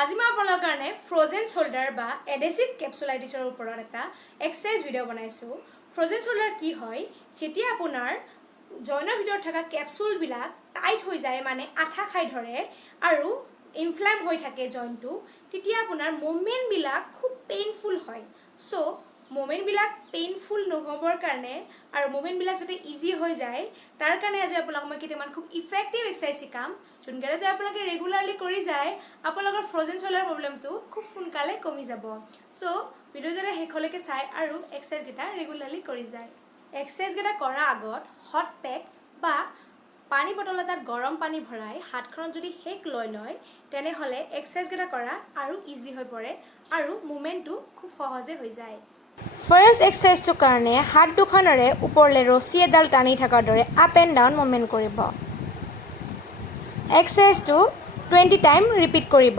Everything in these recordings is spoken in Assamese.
আজি মই আপোনালোকৰ কাৰণে ফ্ৰোজেন শোল্ডাৰ বা এডেসিভ ক্যাপসুলাইটিছৰ ওপৰত এটা এক্সাৰসাইজ ভিডিও বনাইছো। ফ্ৰোজেন শোল্ডাৰ কি হয়? যেতিয়া আপোনাৰ জইনৰ ভিতৰত থকা ক্যাপসুল বিলাক টাইট হৈ যায়, মানে আঠা খাই ধৰে আৰু ইনফ্লেম হৈ থাকে জইনটো, তেতিয়া আপোনাৰ মুভমেন্ট বিলাক খুব পেইনফুল হয়। সো মুভমেন্ট বিলাক পেইনফুল নহবৰ কাৰণে আৰু মুভমেন্ট বিলাক যাতে ইজি হৈ যায় তাৰ কাৰণে আজি আপোনালোকক মই কেইটামান খুব ইফেক্টিভ এক্সাৰসাইজ শিকাম, যোনকেইটা যে আপোনালোকে ৰেগুলাৰলি কৰি যায় আপোনালোকৰ ফ্ৰোজেন শোল্ডাৰ প্ৰবলেমটো খুব সোনকালে কমি যাব। সো ভিডিও যাতে শেষলৈকে চাই আৰু এক্সাৰসাইজ কেইটা ৰেগুলাৰলি কৰি যায়। এক্সাৰসাইজ কেইটা কৰাৰ আগত হট পেক বা পানী বটল এটাত গৰম পানী ভৰাই হাতখনত যদি হেক লৈ লয় তেনেহলে এক্সাৰসাইজ কেইটা কৰা আৰু ইজি হৈ পৰে আৰু মুভমেন্টটো খুব সহজে হৈ যায়। ফাৰ্ষ্ট এক্সাৰসাইজটোৰ কাৰণে হাত দুখনেৰে ওপৰলৈ ৰছী এডাল টানি থকাৰ দৰে আপ এণ্ড ডাউন মুভমেন্ট কৰিব। এক্সাৰসাইজটো 20 টাইম ৰিপিট কৰিব,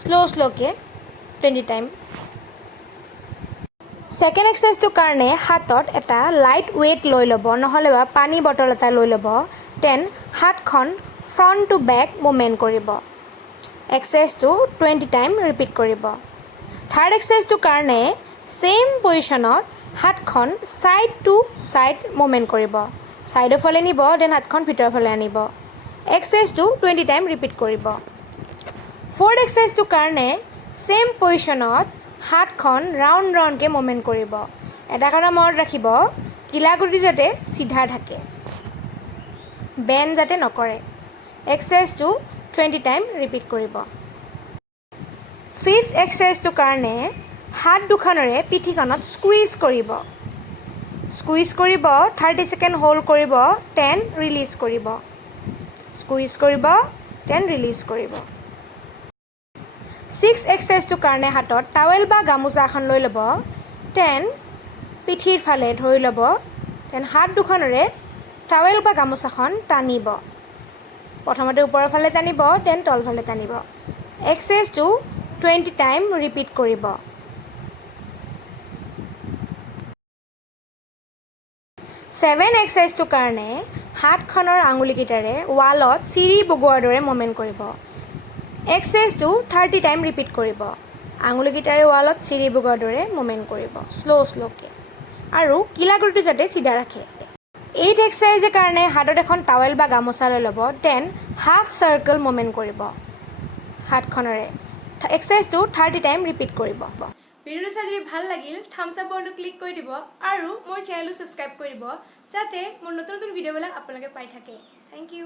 শ্লোকে 20 টাইম। সেকেন্ড এক্সাৰসাইজটোৰ কাৰণে হাতত এটা লাইট ওয়েট লৈ ল'ব, নহলে বা পানী বটল এটা লৈ ল'ব। দেন হাতখন ফ্ৰণ্ট টু বেক মুভমেন্ট কৰিব। এক্সাৰসাইজটো 20 টাইম ৰিপিট কৰিব। থাৰ্ড এক্সাৰসাইজটোৰ কাৰণে সেম পজিশনত হাতখন সাইড টু সাইড মুভমেন্ট কৰিব। সাইডৰ ফালে নিব, দেন হাতখন ভিতৰৰ ফালে আনিব। এক্সাৰসাইজটো 20 টাইম ৰিপিট কৰিব। ফ'ৰ্থ এক্সাৰসাইজটোৰ কাৰণে সেম পজিশনত হাতখন ৰাউণ্ড ৰাউণ্ডকৈ মুভমেন্ট কৰিব। এটা কথা মনত ৰাখিব, কিলাকুটি যাতে সিধা থাকে, বেণ্ড যাতে নকৰে। এক্সাৰসাইজটো 20 টাইম ৰিপিট কৰিব। ফিফথ এক্সাৰসাইজটোৰ কাৰণে হাত দুখনেৰে পিঠিখনত স্কুইজ কৰিব। 30 সেকেন্ড হোল্ড কৰিব, 10 ৰিলিজ কৰিব। স্কুইজ কৰিব, 10 ৰিলিজ কৰিব। ছিক্স এক্সাৰসাইজটোৰ কাৰণে হাতত টাৱেল বা গামোচা এখন লৈ ল'ব, 10 পিঠিৰ ফালে ধৰি ল'ব, দেন হাত দুখনেৰে টাৱেল বা গামোচাখন টানিব। প্ৰথমতে ওপৰৰ ফালে টানিব, দেন তল ফালে টানিব। এক্সাৰসাইজটো 20 টাইম ৰিপিট কৰিব। ছেভেন এক্সাৰসাইজটোৰ কাৰণে হাতখনৰ আঙুলিকেইটাৰে ৱালত চিৰি বগোৱাৰ দৰে মুভমেন্ট কৰিব। এক্সাৰসাইজটো 30 টাইম ৰিপিট কৰিব। আঙুলিকেইটাৰে ৱালত চিৰি বগোৱাৰ দৰে মুভমেন্ট কৰিব, শ্লোকে, আৰু কিলাকুটিটো যাতে চিধা ৰাখে। এইট এক্সাৰসাইজৰ কাৰণে হাতত এখন টাৱেল বা গামোচা লৈ ল'ব, দেন হাফ চাৰ্কেল মুভমেন্ট কৰিব হাতখনেৰে। এক্সাৰসাইজটো 30 টাইম ৰিপিট কৰিব। ভিডিওটো চাই যদি ভাল লাগিল থাম্বছ আপ বাটনটো ক্লিক কৰি দিব আৰু মোৰ চেনেলটো সাবস্ক্ৰাইব কৰি দিব, যাতে মোৰ নতুন নতুন ভিডিওবিলাক আপোনালোকে পাই থাকে। Thank U.